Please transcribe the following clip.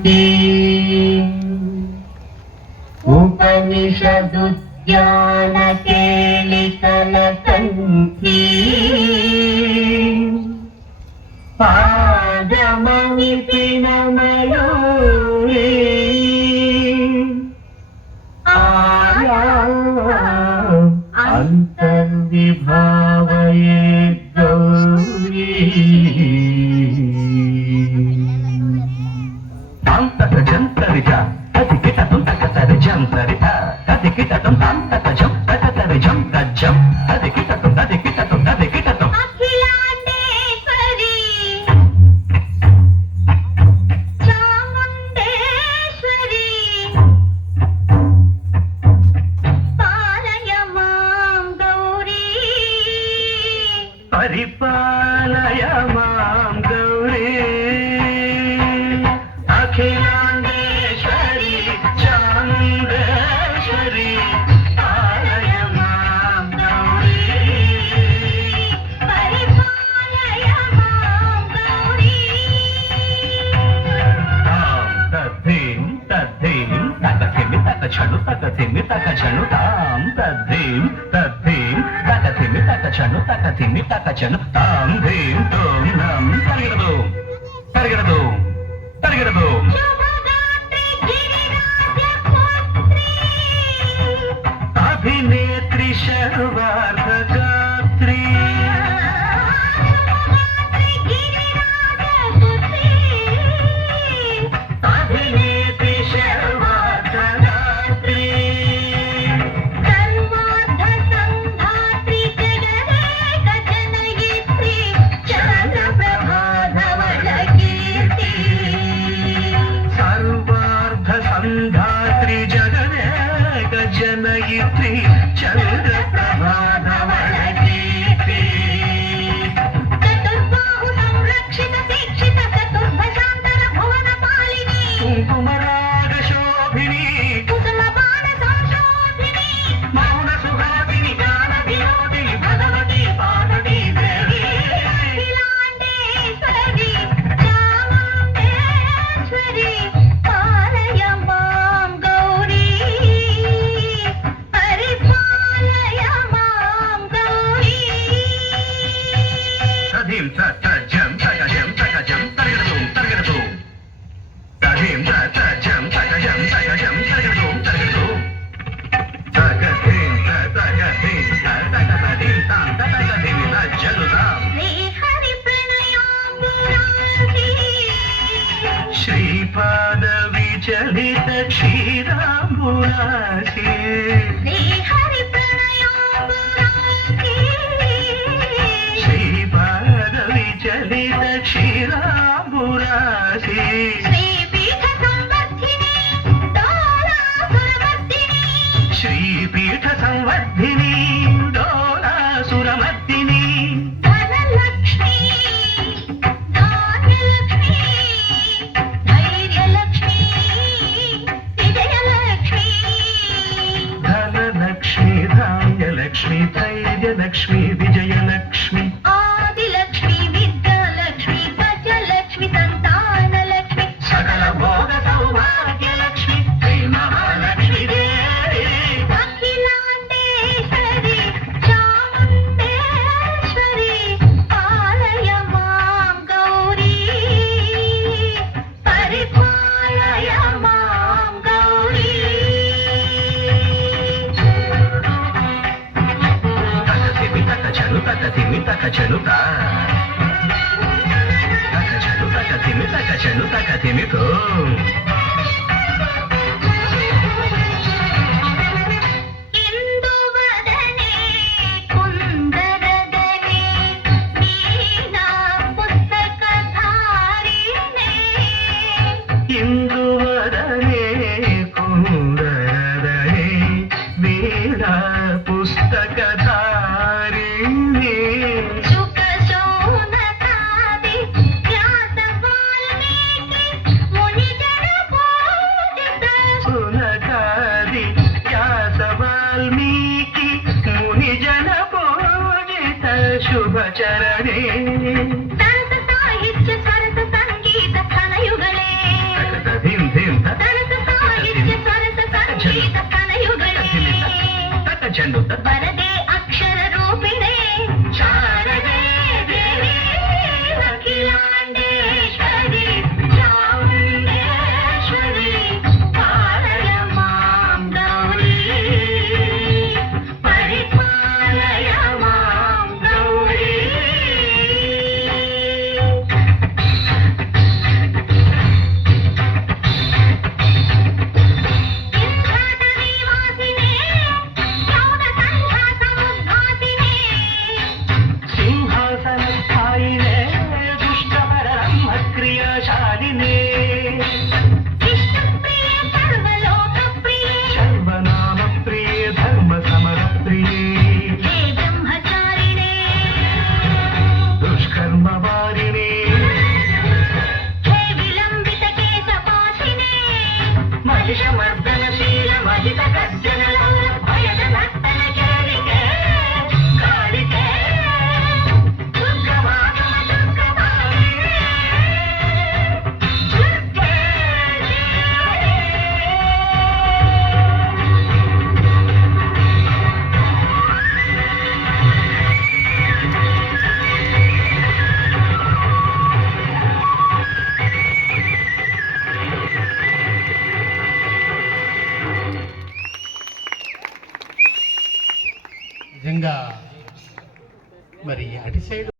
ಶ್ರುತಿ ಉಪನಿಷದುದ್ಯಾನ ಕೇಳಿ ಕಲಕಂಠಿ ಪಾದಮಿ ಪಿಣಮಯೂರಿ ಆಯಾ ಅಂತರ್ವಿಭಾವಯೇ ಗೌರಿ ತಾಂತಕ ಜಂತರಿಜ ತದಿಕಿಟ ತುಂತಕತರಿ ಜಂತರಿತ ತದಿಕಿಟ ತುಂತಾಂತಕ ಜಂ ತಕತರಿ ಜಂ ತಜ್ಜಂ ತದಿಕಿಟ ತುಂತದಿಕಿಟ ತುಂತದಿಕಿಟ ತುಂ పరిపాలయ మాం గౌరీ అఖిలాండేశ్వరి చాముండేశ్వరి పాలయ మాం గౌరీ పరిపాలయ మాం గౌరీ తాం తద్ధీం తద్ధీం తకథిమి తకచను తకథిమి తకచను తాం తద్ధీం తద్ధీం తకథిమి తకచను తకథిమి తకచను తాం ధీం తోం నం తరిగడదు తరిగడదు తరిగడదు అభినేత్రి శర్వార్ధగాత్రి అభినేత్రి శర్వార్ధగాత్రి సర్వార్ధ సంధాత్రి జగదేక జనయిత్రి చంద్రప్రభాధవళ కీర్తి సర్వార్ధ సంధాత్రి జగదేక జనయిత్రి చంద్రప్రభాధవళ కీర్తి చతుర్బాహు సంరక్షిత దీక్షిత చతుర్భుజాంతర భువన పాలిని కుంకుమరాగ శోభిని కుసుమ బాణ సంశోభిని మౌన సుహాసిని గాన వినోదిని భగవతి పార్వతీ దేవి అఖిలాండేశ్వరి చాముండేశ్వరి పాలయ మాం గౌరీ పరిపాలయ మాం గౌరీ తధిం తజం తగజం తగజం తరగడదు తరగడదు తధిం తజం తగజం తగజం తరగడదు తరగడదు తగధిం తగధిం తగధిం తాం తగధిం తజలుతాం శ్రీహరి ప్రణయాంబురాసి శ్రీపాద విచలిత క్షీరాంబురాసి శ్రీహరి ప్రణయాంబురాసి శ్రీపాద విచలిత క్షీరాంబురాసి శ్రీపీఠ సంవర్ధిని డోలాసురమర్దిని శ్రీపీఠ సంవర్ధిని డోలాసురమర్దిని ధనలక్ష్మి ధాన్యలక్ష్మి ధైర్యలక్ష్మి విజయలక్ష్మి ధనలక్ష్మి ధాన్యలక్ష్మి ధైర్యలక్ష్మి విజయలక్ష్మి ఆదిలక్ష్మి విద్యాలక్ష్మి గజలక్ష్మి సంతానలక్ష్మి సకల భోగ సౌభాగ్యలక్ష్మి శ్రీ మహాలక్ష్మి దేవి అఖిలాండేశ్వరి చాముండేశ్వరి పాలయ మాం గౌరీ పరిపాలయ మాం గౌరీ తకథిమి తకచను తకథిమి తకచను తా తకచను తకథిమి తకచను తకథిమి తోం ఇందువదనే కుందరదనే వీణా పుస్తకధారిణే ఇందువదనే కుందరదనే వీణా పుస్తకధారిణే సుఖ శోనకాది వ్యాస వాల్మీకి మునిజన పూజిత సునకాది వ్యాస వాల్మీకి మునిజన పూజిత శుభచరణే సంత సాహిత్య సరస సంగీత ఘనయుగలే మహిషమర్దనశీల మహిత గర్జనలో భయద నర్తన చేరికే కాళికే దుర్గమాతమ దుర్గమాలికే దుర్గే నిజంగా మరి అటు సైడ్